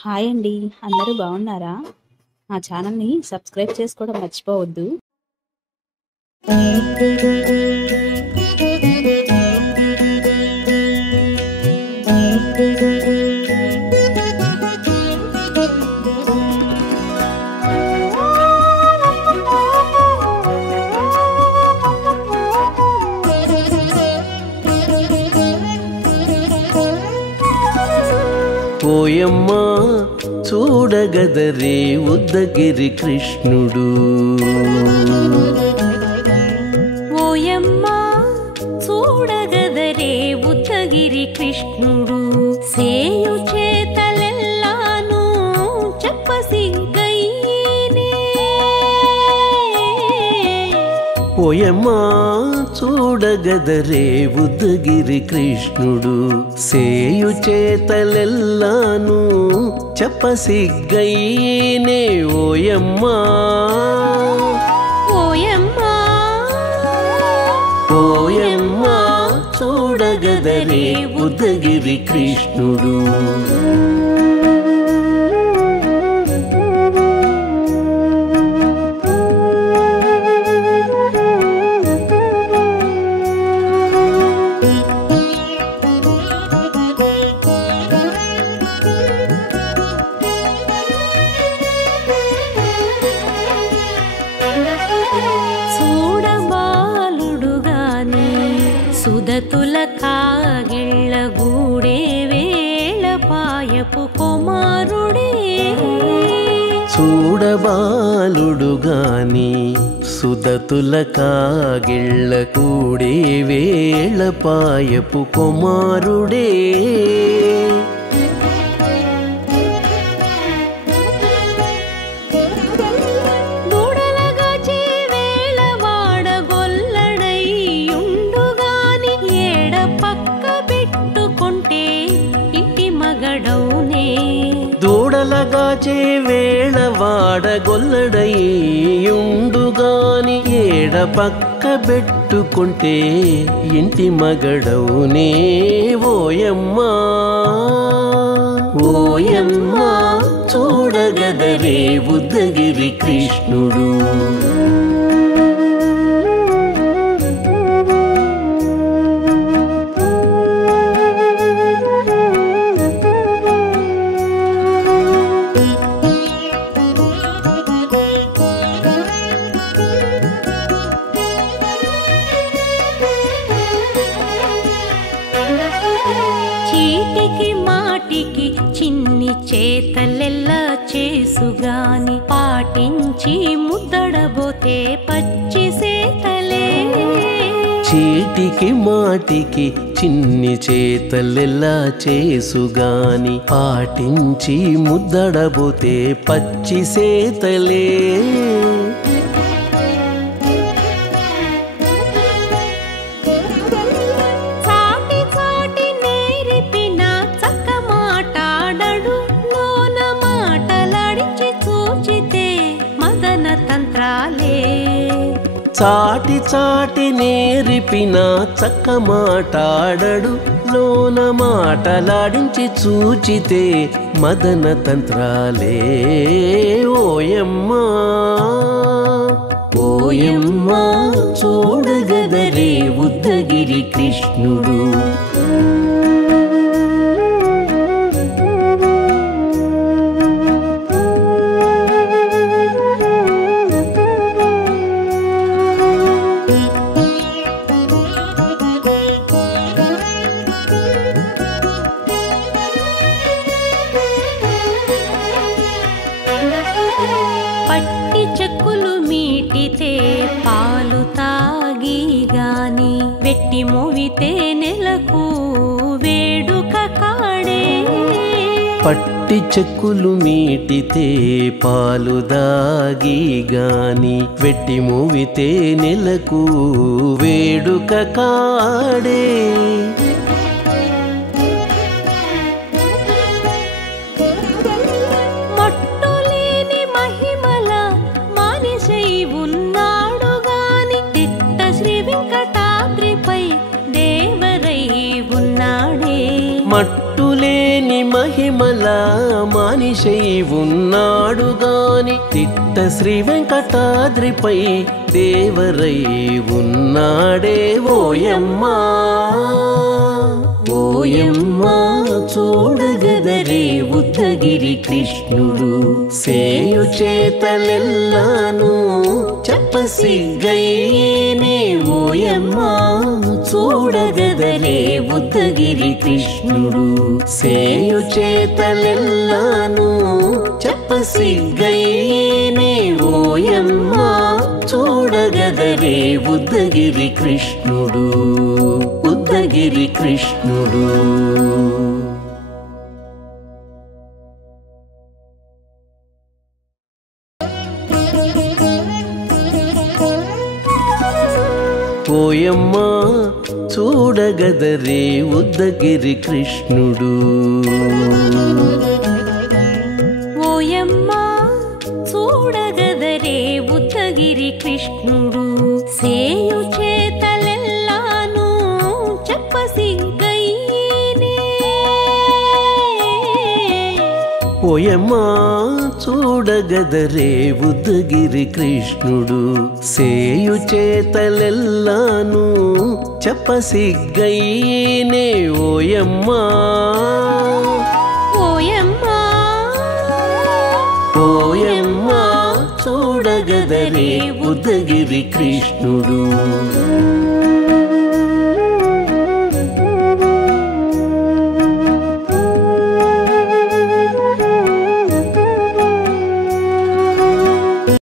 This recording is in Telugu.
హాయ్ అండి. అందరూ బాగున్నారా? మా ఛానల్‌ని సబ్స్క్రైబ్ చేసుకోవడం మర్చిపోవద్దు. ఓయమ్మా చూడగదరే ఉద్దగిరి కృష్ణుడు. ఓయమ్మా చూడగదరే ఉద్దగిరి కృష్ణుడు. సేయు చేతలెల్లాను చెప్పసిగ్గయ్యేనే. ఓయమ్మా చూడగదరే ఉద్దగిరి కృష్ణుడు. సేయు చేతలెల్లాను చెప్పసిగ్గయ్యేనే. ఓయమ్మా ఓయమ్మా ఓయమ్మా చూడగదరే ఉద్దగిరి కృష్ణుడు. చూడబాలుడుగాని సుదతుల కాగిళ్ళ గూడే వేళపాయపు కుమారుడే. చూడబాలుడుగాని సుదతుల కాగిళ్ళ కూడే వేళపాయపు కుమారుడే. దూడలగాచే వేళవాడ గొల్లడయ్యుండుగాని ఏడ పక్క పెట్టుకుంటే ఇంటి మగడౌనే. దూడలగాచే వేళవాడ గొల్లడయ్యుండుగాని ఏడ పక్క పెట్టుకుంటే ఇంటి మగడవునే. ఓయమ్మా ఓయమ్మా చూడగదరే ఉద్దగిరి కృష్ణుడు. చీటికి మాటికి చిన్ని చేతలెల్లా చేసుగాని పాటించి ముద్దడబోతే పచ్చి సేతలే. చీటికి మాటికి చిన్ని చేతలెల్లా చేసుగాని పాటించి ముద్దడబోతే పచ్చి సేతలే. చాటి చాటి నేరిపిన చక్క మాటాడడు లోన మాటలాడించి చూచితే మదన తంత్రాలే. చాటి చాటి నేరిపిన చక్క మాటాడడు లోన మాటలాడించి చూచితే మదన తంత్రాలే. ఓయమ్మా ఓయమ్మా చూడగదరే ఉద్దగిరి కృష్ణుడు. పట్టి చెక్కులు మీటితే పాలు తాగి గాని వెట్టి మోవితే నెలకు వేడుక కాడే. పట్టి చెక్కులు మీటితే పాలు దాగి గాని వెట్టి మూవితే నెలకు వేడుక కాడే. మట్టులేని మహిమల మానిషై ఉన్నాడు గాని తిట్ట శ్రీ వెంకటాద్రిపై దేవరై ఉన్నాడే. మట్టులేని మహిమల నెలా మానిషై ఉన్నాడు గాని తిట్ట శ్రీ వెంకటాద్రిపై దేవరై ఉన్నాడే ఓయమ్మా ఓయమ్మా చూడగదరే ఉద్దగిరి కృష్ణుడు సేయు చేతలెల్లాను చెప్పసిగ్గయ్యేనే ఓయమ్మా చూడగదరే ఉద్దగిరి కృష్ణుడు సేయు చేతలెల్లాను చెప్పసిగ్గయ్యేనే ఓయమ్మా చూడగదరే ఉద్దగిరి కృష్ణుడు ఉద్దగిరి కృష్ణుడు ఓయమ్మా చూడగదరే ఉద్దగిరి కృష్ణుడు ఓయమ్మా చూడగదరే ఉద్దగిరి కృష్ణుడు సేయు చేతలెల్లాను చెప్పసిగ్గయ్యేనే ఓయమ్మా చూడగదరే ఉద్దగిరి కృష్ణుడు సేయు చేతలెల్లాను చెప్పసిగ్గయ్యేనే ఓయమ్మా ఓయమ్మా ఓయమ్మా చూడగదరే ఉద్దగిరి కృష్ణుడు